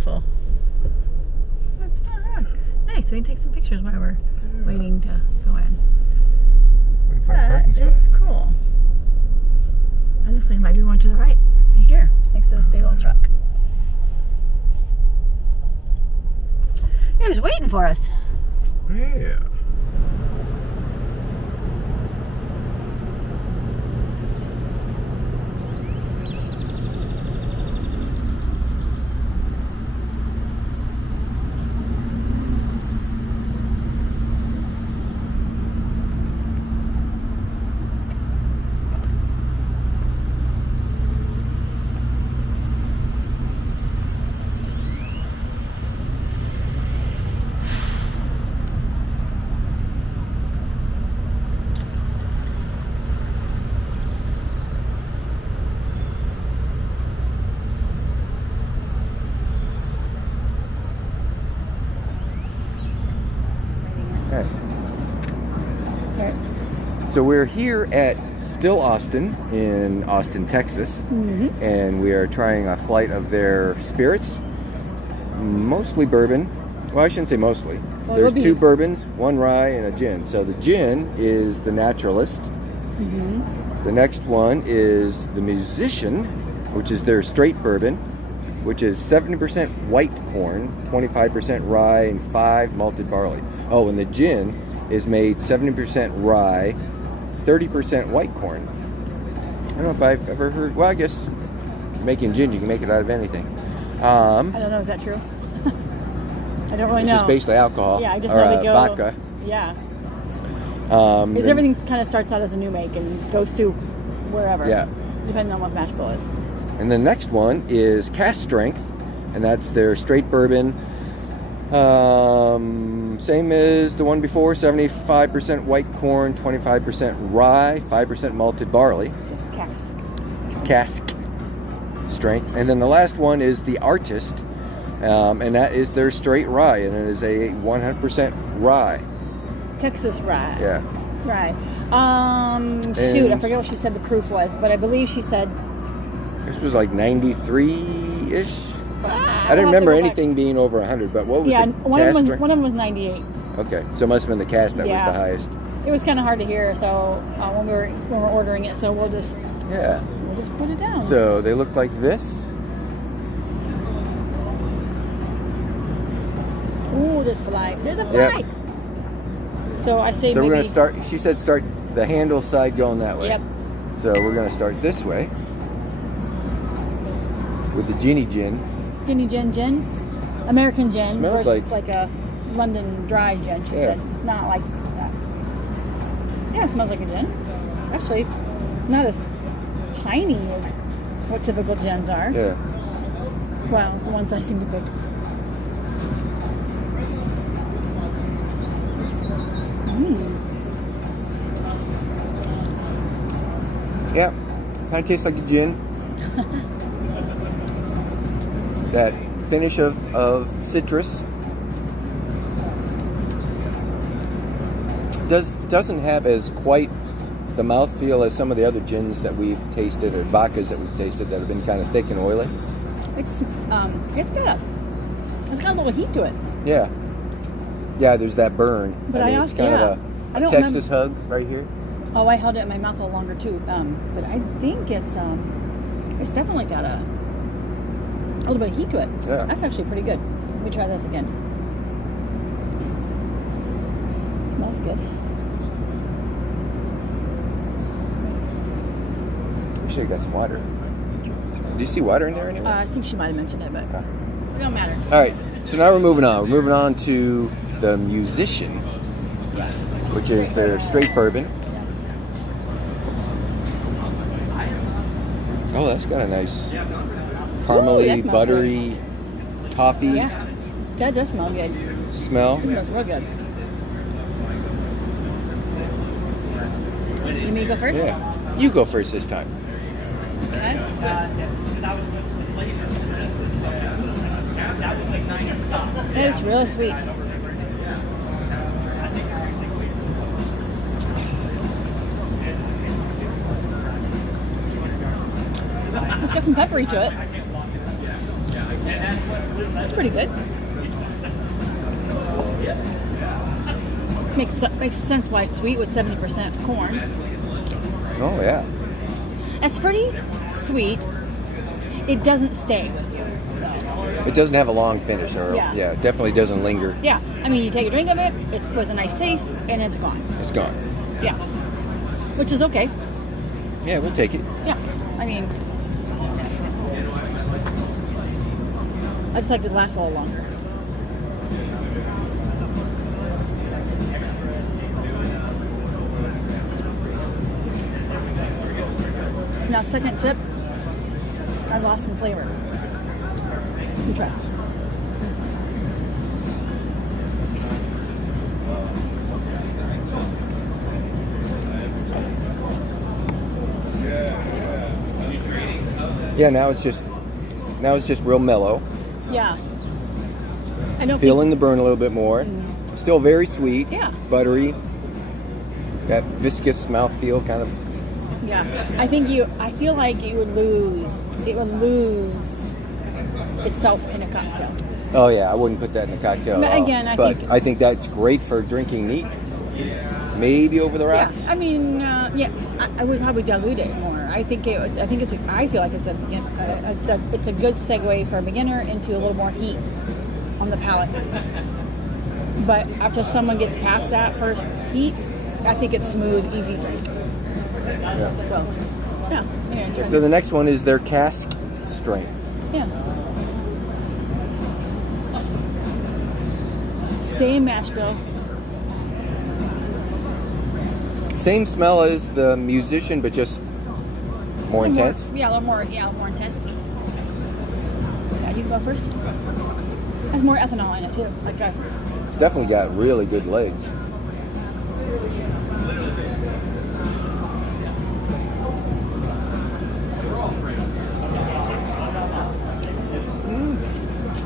colorful. Nice. We can take some pictures while we're waiting to go in. That is cool. It looks like there might be one to the right here, next to this big old truck. He was waiting for us. Yeah. So we're here at Still Austin in Austin, Texas, and we are trying a flight of their spirits, mostly bourbon. Well, I shouldn't say mostly. Well, there's 2 bourbons, 1 rye, and a gin. So the gin is the Naturalist. The next one is the Musician, which is their straight bourbon, which is 70% white corn, 25% rye, and 5 malted barley. Oh, and the gin is made 70% rye, 30% white corn. I don't know if I've ever heard, well, I guess making gin, you can make it out of anything. I don't know, is that true? I don't really know. It's just basically alcohol. Yeah, I just know they go. Vodka. Yeah. Because everything kind of starts out as a new make and goes to wherever. Yeah. Depending on what mash bill is. And the next one is Cask Strength, and that's their straight bourbon. Same as the one before, 75% white corn, 25% rye, 5% malted barley. Just cask strength. And then the last one is the Artist, and that is their straight rye, and it is a 100% rye. Texas rye. Yeah. Rye. Shoot, I forget what she said the proof was, but I believe she said this was like 93-ish. I don't remember anything being over 100, but what was it? One of them was 98. Okay, so it must have been the cask that was the highest. It was kind of hard to hear, so when we were ordering it, so we'll just put it down. So they look like this. Ooh, there's a fly. There's a fly. Yep. So I say. So we're gonna start. She said start the handle side going that way. Yep. So we're gonna start this way with the Ginny Gin. Ginny Gin. American gin. Smells like a London dry gin, she said. It's not like that. Yeah, it smells like a gin. Actually, it's not as piney as what typical gins are. Yeah. Well, the ones I seem to pick. Yeah, kind of tastes like a gin. That finish of citrus. Doesn't have as quite the mouthfeel as some of the other gins that we've tasted, or vodkas that we've tasted that have been kind of thick and oily. It's got a little heat to it. Yeah. Yeah, there's that burn. But I also, it's kind of a Texas hug right here. Oh, I held it in my mouth a little longer too. But I think it's definitely got a little bit of heat to it. Yeah. That's actually pretty good. Let me try this again. It smells good. We should have got some water. Do you see water in there anyway? I think she might have mentioned it, but it don't matter. All right, so now we're moving on. We're moving on to the Musician, which is their straight bourbon. Oh, that's got a nice caramely, buttery, toffee. Yeah, that does smell good. Smell? It smells real good. You me go first? Yeah, you go first this time. Okay. It's real sweet. It's got some peppery to it. That's pretty good. Makes sense why it's sweet with 70% corn. Oh yeah. It's pretty sweet. It doesn't stay with you. It doesn't have a long finish, or Yeah. it definitely doesn't linger. Yeah, I mean, you take a drink of it, it was a nice taste, and it's gone. It's gone. Yeah, which is okay. Yeah, we'll take it. Yeah, I mean, I just like it to last a little longer. Now, second sip, I lost some flavor. You try. Yeah, now it's just real mellow. Yeah. I don't Feeling the burn a little bit more. Still very sweet. Yeah. Buttery. That viscous mouthfeel kind of. Yeah. I feel like it would lose itself in a cocktail. Oh yeah, I wouldn't put that in a cocktail. But again, I think that's great for drinking neat. Maybe over the rocks. Yeah. I mean, I would probably dilute it more. I feel like it's a good segue for a beginner into a little more heat on the palate. But after someone gets past that first heat, I think it's smooth, easy drink. Yeah. So, yeah. Anyway, so the next one is their cask strength. Yeah. Same mash bill. Same smell as the musician, but just more intense. A little more intense. Yeah, you can go first. Has more ethanol in it too. It's definitely got really good legs.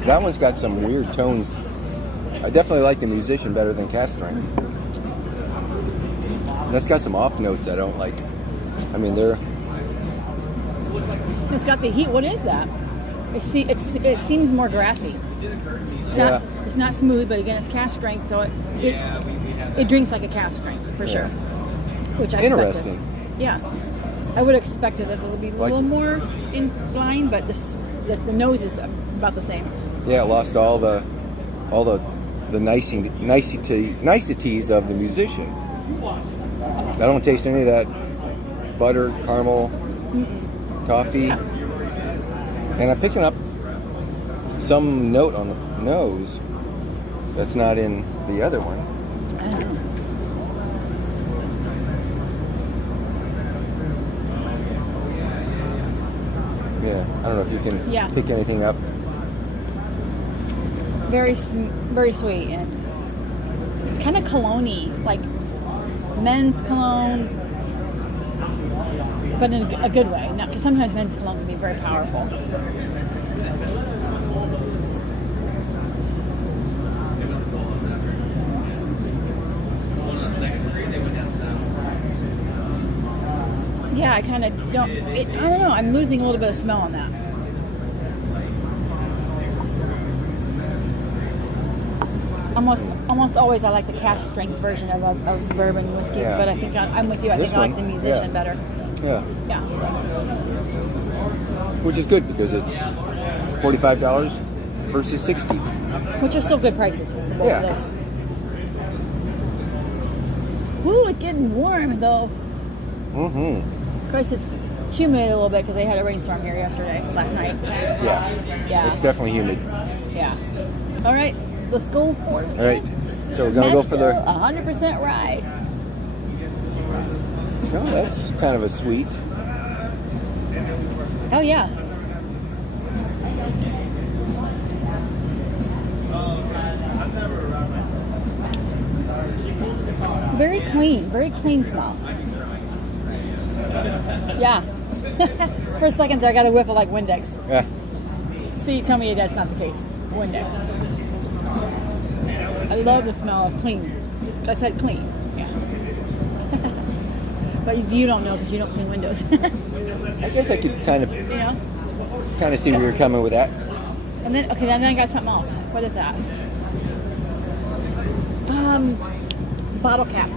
That one's got some weird tones. I definitely like the musician better than cask strength. That's got some off notes I don't like. I mean, it's got the heat. What is that? It seems more grassy. It's not smooth, but again, it's cask strength, so it drinks like a cask strength for sure. Which I interesting. Expected. Yeah, I would expect it to be a little more in line, but the nose is about the same. Yeah, it lost all the niceties of the musician. I don't taste any of that butter, caramel, coffee. And I'm picking up some note on the nose that's not in the other one. Yeah, I don't know if you can pick anything up. Very sweet and kind of cologne-y, like men's cologne, but in a good way. Not because sometimes men's cologne can be very powerful. Yeah, I kind of don't. I don't know. I'm losing a little bit of smell on that. Almost always I like the cask strength version of bourbon whiskeys, but I think I'm with you. I think I like the musician better. Yeah. Yeah. Which is good because it's $45 versus $60. Which are still good prices for both of those. Woo, it's getting warm though. Mm-hmm. Of course, it's humid a little bit because they had a rainstorm here last night. Yeah. It's definitely humid. Yeah. All right. Let's go for it. All right, so we're gonna go for the 100% rye. Oh, that's kind of a sweet. Oh yeah. Very clean smell. Yeah. For a second there, I got a whiff of like Windex. Yeah. See, tell me that's not the case. Windex. I love the smell of clean. I said clean. Yeah. But you don't know because you don't clean windows. I guess I could kind of see where you're coming with that. And then, okay, then I got something else. What is that? Bottle cap.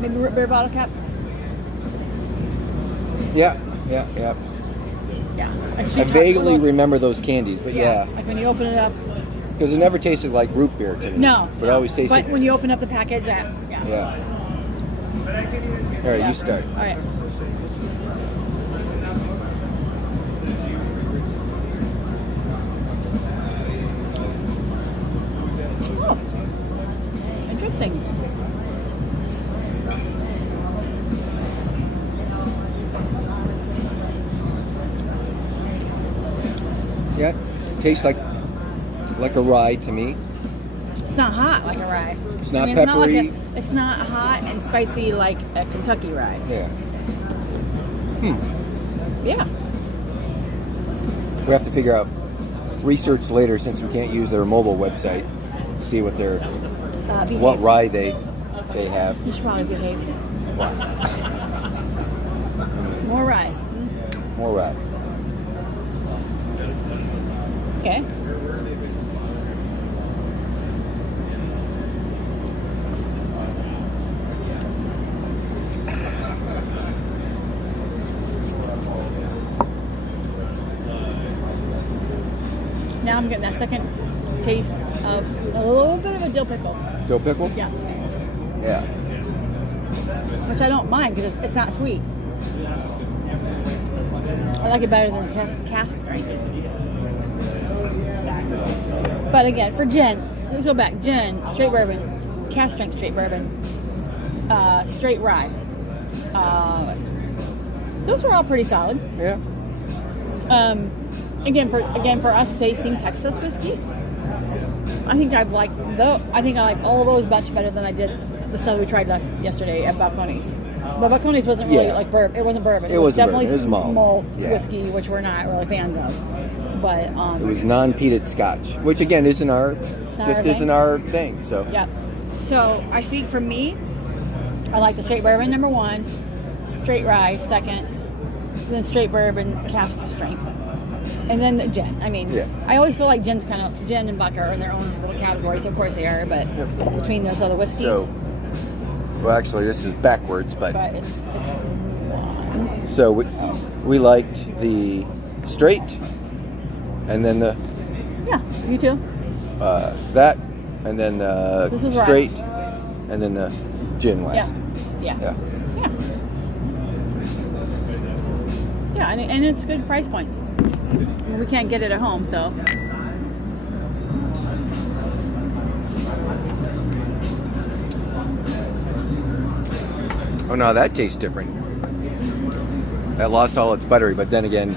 Maybe root beer bottle cap? Yeah. Yeah. I vaguely remember those candies, but yeah. Like when you open it up. Because it never tasted like root beer to me. No. But it always tasted. But when you open up the package, yeah. All right, you start. All right. Oh, interesting. Yeah, tastes like a rye to me. It's not hot like a rye. It's not peppery. It's not hot and spicy like a Kentucky rye. Yeah. Yeah. We have to figure out, research later since we can't use their mobile website, see what their what rye they have. You should probably behave. More rye. More rye. Okay. Now I'm getting that second taste of a little bit of a dill pickle. Dill pickle? Yeah. Yeah. Which I don't mind because it's not sweet. I like it better than cask strength. But again, for gin, let's go back. Gin, straight bourbon, cask strength straight bourbon, straight rye. Those are all pretty solid. Yeah. Again for us tasting Texas whiskey, I think I like all of those much better than I did the stuff we tried yesterday at Balcones. But Balcones wasn't really like bourbon. It wasn't bourbon. It was definitely malt whiskey, which we're not really fans of. But it was non-peated Scotch, which again isn't our thing. So yeah. So I think for me, I like the straight bourbon number 1, straight rye second, then straight bourbon cask strength. And then the gin. I mean, I always feel like gin and vodka are in their own little categories. Of course they are, but between those other whiskeys. So, well, actually, this is backwards, but it's one. So we liked the straight, and then the you too. That, and then the straight, and then the gin last. Yeah, and it's good price points. We can't get it at home, so. Oh no, that tastes different. That lost all its buttery, but then again.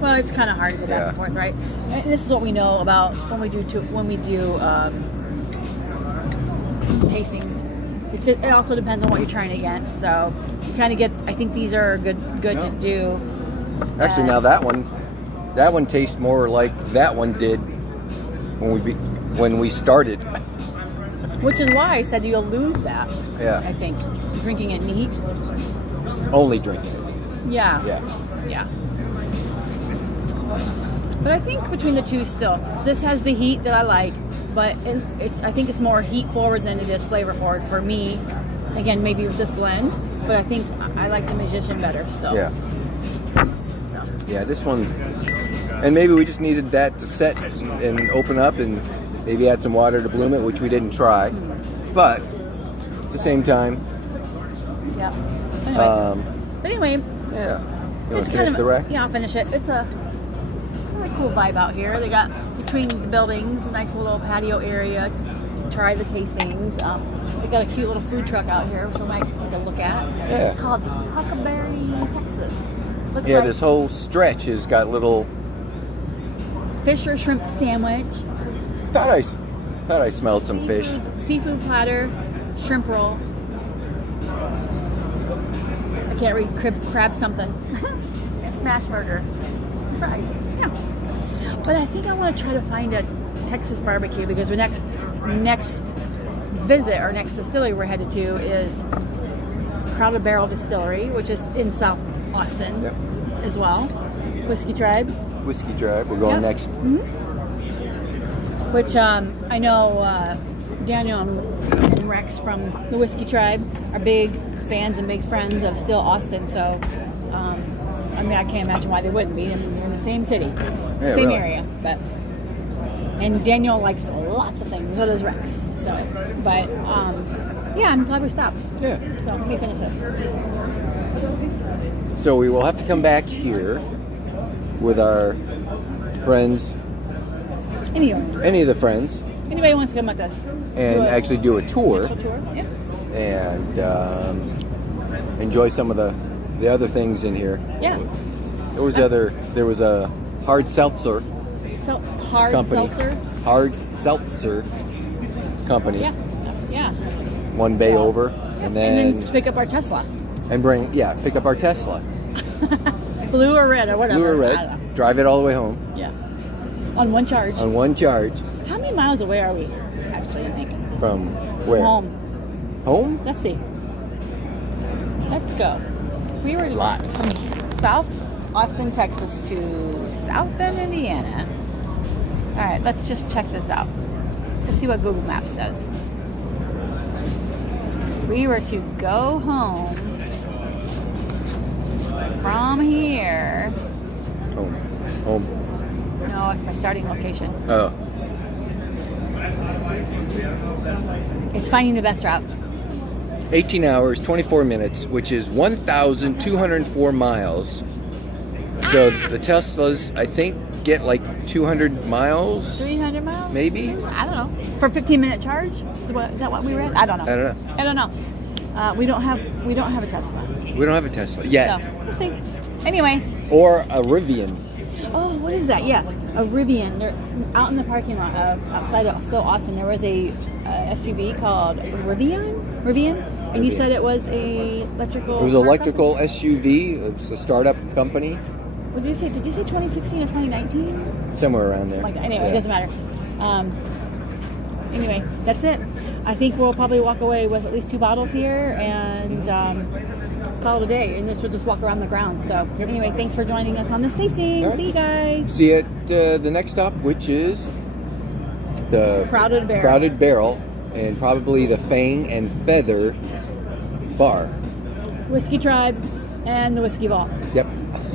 Well, it's kind of hard to go back and forth, right? And this is what we know about when we do tastings. It also depends on what you're trying against, so you kind of get. I think these are good to do. Actually, now that one tastes more like that one did when we started. Which is why I said you'll lose that. Yeah. I think drinking it neat. Only drinking it neat. Yeah. But I think between the two, still, this has the heat that I like, but I think it's more heat forward than it is flavor forward for me. Again, maybe with this blend, but I think I like the Magician better still. Yeah. Yeah, this one, and maybe we just needed that to set and open up and maybe add some water to bloom it, which we didn't try. But at the same time, Anyway, yeah. You want to finish the rack? Yeah, I'll finish it. It's a really cool vibe out here. They got between the buildings a nice little patio area to try the tastings. They got a cute little food truck out here, which we might take a look at. Yeah. It's called Huckleberry, Texas. Looks like this whole stretch has got little fish or shrimp sandwich. Thought I smelled some fish. Seafood platter, shrimp roll. I can't read crab something. Smash burger. Fries. Yeah. But I think I want to try to find a Texas barbecue because the next visit or next distillery we're headed to is Crowded Barrel Distillery, which is in South Austin as well. Whiskey Tribe. Whiskey Tribe. We're going next which I know Daniel and Rex from the Whiskey Tribe are big fans and big friends of Still Austin. So, I mean, I can't imagine why they wouldn't be. I mean, we're in the same city, same area. But and Daniel likes lots of things. So does Rex. So, but yeah, I'm glad we stopped. Yeah. So let me finish this. So we will have to come back here with our friends. Any of the friends. Anybody wants to come with us. And actually do a tour. Yeah. And enjoy some of the other things in here. Yeah. There was a hard seltzer company. Hard seltzer company. Yeah. Yeah. One bay over. And then to pick up our Tesla. And pick up our Tesla. Blue or red or whatever. Blue or red. Drive it all the way home. Yeah. On one charge. On one charge. How many miles away are we, actually, I think? From where? Home. Home? Let's see. Let's go. We were lots. From South Austin, Texas to South Bend, Indiana. All right, let's just check this out. Let's see what Google Maps says. We were to go home from here. Home. No, it's my starting location. Oh. It's finding the best route. 18 hours, 24 minutes, which is 1,204 miles. So the Teslas, I think, get like 200 miles? 300 miles? Maybe? I don't know. For a 15-minute charge? Is that what we read? I don't know. I don't know. We don't have a Tesla. We don't have a Tesla yet. So, we'll see. Anyway. Or a Rivian. Oh, what is that? Yeah, a Rivian. They're out in the parking lot outside of Still Austin. There was a SUV called Rivian, and you said it was a electrical. It was an electrical SUV. It was a startup company. What did you say? Did you say 2016 or 2019? Somewhere around there. Like that. Anyway, It doesn't matter. Anyway, that's it. I think we'll probably walk away with at least 2 bottles here and call it a day. And this will just walk around the grounds. So anyway, thanks for joining us on this tasting. Right. See you guys. See you at the next stop, which is the Crowded Barrel, and probably the Fang and Feather Bar. Whiskey Tribe and the Whiskey Vault. Yep.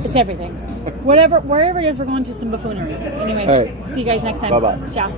It's everything. Wherever it is, we're going to some buffoonery. Anyway, see you guys next time. Bye-bye. Ciao.